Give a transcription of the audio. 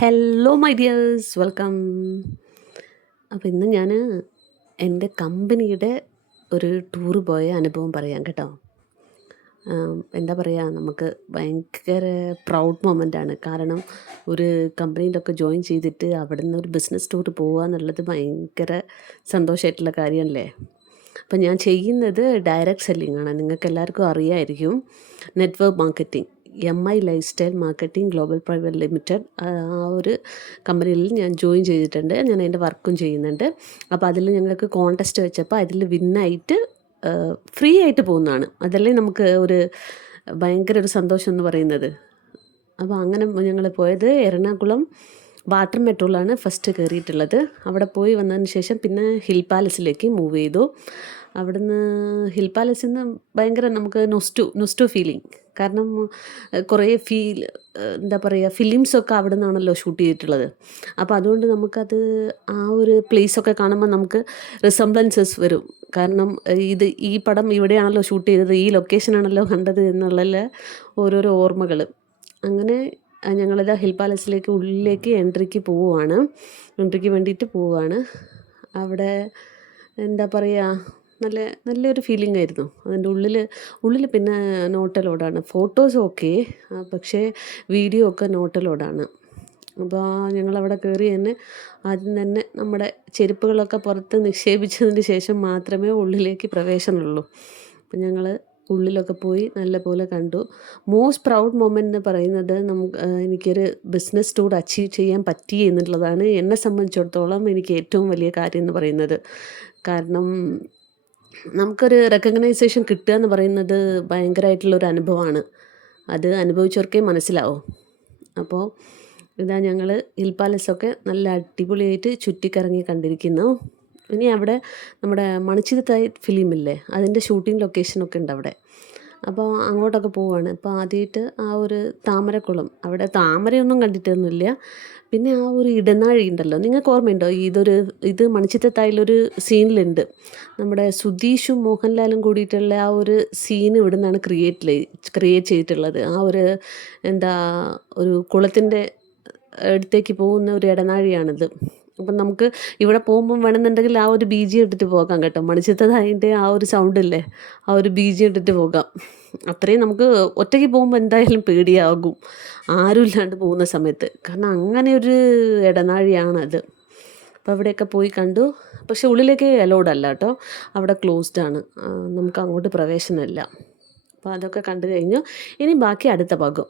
Hello my dears, welcome. അപ്പോൾ ഇന്ന് ഞാൻ എൻ്റെ കമ്പനിയുടെ ഒരു ടൂറ് പോയ അനുഭവം പറയാം കേട്ടോ. എന്താ പറയുക, നമുക്ക് ഭയങ്കര പ്രൗഡ് മൊമെൻ്റാണ്. കാരണം ഒരു കമ്പനിയിലൊക്കെ ജോയിൻ ചെയ്തിട്ട് അവിടെ നിന്ന് ഒരു ബിസിനസ് ടൂർ പോവുക എന്നുള്ളത് ഭയങ്കര സന്തോഷമായിട്ടുള്ള കാര്യമല്ലേ. അപ്പം ഞാൻ ചെയ്യുന്നത് ഡയറക്റ്റ് സെല്ലിംഗ് ആണ്. നിങ്ങൾക്ക് എല്ലാവർക്കും അറിയാമായിരിക്കും. Network marketing, life style marketing global private limited, ആ ഒരു കമ്പനിയിൽ ഞാൻ ജോയിൻ ചെയ്തിട്ടുണ്ട്. ഞാൻ അതിൻ്റെ വർക്കും ചെയ്യുന്നുണ്ട്. അപ്പോൾ അതിൽ ഞങ്ങൾക്ക് കോൺടെസ്റ്റ് വെച്ചപ്പോൾ അതിൽ വിന്നായിട്ട് ഫ്രീ ആയിട്ട് പോകുന്നതാണ്. അതല്ലേ നമുക്ക് ഒരു ഭയങ്കര ഒരു സന്തോഷം എന്ന് പറയുന്നത്. അപ്പോൾ അങ്ങനെ ഞങ്ങൾ പോയത് എറണാകുളം വാട്ടർ മെട്രോയിലാണ് ഫസ്റ്റ് കയറിയിട്ടുള്ളത്. അവിടെ പോയി വന്നതിന് ശേഷം പിന്നെ ഹിൽ പാലസിലേക്ക് മൂവ് ചെയ്തു. അവിടുന്ന് ഹിൽ പാലസിൽ നിന്ന് ഭയങ്കര നമുക്ക് നൊസ്റ്റു ഫീലിംഗ്. കാരണം കുറേ എന്താ പറയുക, ഫിലിംസൊക്കെ അവിടെ നിന്നാണല്ലോ ഷൂട്ട് ചെയ്തിട്ടുള്ളത്. അപ്പോൾ അതുകൊണ്ട് നമുക്കത് ആ ഒരു പ്ലേസൊക്കെ കാണുമ്പോൾ നമുക്ക് റിസംബ്ലൻസസ് വരും. കാരണം ഈ പടം ഇവിടെയാണല്ലോ ഷൂട്ട് ചെയ്തത്, ഈ ലൊക്കേഷനാണല്ലോ കണ്ടത് എന്നുള്ള ഓരോരോ ഓർമ്മകൾ. അങ്ങനെ ഞങ്ങളിതാ ഹിൽ പാലസിലേക്ക് ഉള്ളിലേക്ക് എൻട്രിക്ക് വേണ്ടിയിട്ട് പോവുകയാണ്. അവിടെ എന്താ പറയുക, നല്ലൊരു ഫീലിംഗ് ആയിരുന്നു. അതിൻ്റെ ഉള്ളിൽ പിന്നെ നോട്ടലോടാണ്. ഫോട്ടോസ് ഓക്കെ, പക്ഷേ വീഡിയോ ഒക്കെ നോട്ടലോടാണ്. അപ്പോൾ ഞങ്ങളവിടെ കയറി തന്നെ ആദ്യം തന്നെ നമ്മുടെ ചെരുപ്പുകളൊക്കെ പുറത്ത് നിക്ഷേപിച്ചതിന് ശേഷം മാത്രമേ ഉള്ളിലേക്ക് പ്രവേശനമുള്ളൂ. അപ്പം ഞങ്ങൾ ഉള്ളിലൊക്കെ പോയി നല്ല പോലെ കണ്ടു. മോസ്റ്റ് പ്രൗഡ് മൊമെൻ്റ് എന്ന് പറയുന്നത് എനിക്കൊരു ബിസിനസ് ടൂർ അച്ചീവ് ചെയ്യാൻ പറ്റി എന്നുള്ളതാണ് എന്നെ സംബന്ധിച്ചിടത്തോളം എനിക്ക് ഏറ്റവും വലിയ കാര്യം എന്ന് പറയുന്നത്. കാരണം നമുക്കൊരു റെക്കഗ്നൈസേഷൻ കിട്ടുക എന്ന് പറയുന്നത് ഭയങ്കരമായിട്ടുള്ളൊരു അനുഭവമാണ്. അത് അനുഭവിച്ചവർക്കേ മനസ്സിലാവും. അപ്പോൾ ഇതാ ഞങ്ങൾ ഹിൽ പാലസൊക്കെ നല്ല അടിപൊളിയായിട്ട് ചുറ്റിക്കറങ്ങി കണ്ടിരിക്കുന്നു. ഇനി അവിടെ നമ്മുടെ മണിച്ചിത്രത്താഴ് ഫിലിമില്ലേ, അതിൻ്റെ ഷൂട്ടിംഗ് ലൊക്കേഷനൊക്കെ ഉണ്ട് അവിടെ. അപ്പോൾ അങ്ങോട്ടൊക്കെ പോവുകയാണ്. അപ്പോൾ ആദ്യമായിട്ട് ആ ഒരു താമരക്കുളം, അവിടെ താമരയൊന്നും കണ്ടിട്ടൊന്നുമില്ല. പിന്നെ ആ ഒരു ഇടനാഴി ഉണ്ടല്ലോ, നിങ്ങൾക്ക് ഓർമ്മയുണ്ടോ? ഇത് മണിച്ചിത്രത്താഴിലൊരു സീനിലുണ്ട്. നമ്മുടെ സുധീഷും മോഹൻലാലും കൂടിയിട്ടുള്ള ആ ഒരു സീൻ ഇവിടെ നിന്നാണ് ക്രിയേറ്റ് ചെയ്തിട്ടുള്ളത്. ആ ഒരു ഒരു കുളത്തിൻ്റെ അടുത്തേക്ക് പോകുന്ന ഒരു ഇടനാഴിയാണിത്. അപ്പം നമുക്ക് ഇവിടെ പോകുമ്പം വേണമെന്നുണ്ടെങ്കിൽ ആ ഒരു ബീജി ഇട്ടിട്ട് പോകാം കേട്ടോ. മണിച്ചിത്രത്താഴിൻ്റെ ആ ഒരു സൗണ്ടില്ലേ, ആ ഒരു ബീജി ഇട്ടിട്ട് പോകാം. അത്രയും നമുക്ക് ഒറ്റയ്ക്ക് പോകുമ്പോൾ എന്തായാലും പേടിയാകും, ആരും ഇല്ലാണ്ട് പോകുന്ന സമയത്ത്. കാരണം അങ്ങനെ ഒരു ഇടനാഴിയാണത്. അപ്പോൾ അവിടെയൊക്കെ പോയി കണ്ടു. പക്ഷെ ഉള്ളിലേക്ക് അലൗഡ് അല്ല കേട്ടോ, അവിടെ ക്ലോസ്ഡാണ്, നമുക്ക് അങ്ങോട്ട് പ്രവേശനമില്ല. അപ്പോൾ അതൊക്കെ കണ്ടു കഴിഞ്ഞു. ഇനി ബാക്കി അടുത്ത ഭാഗം.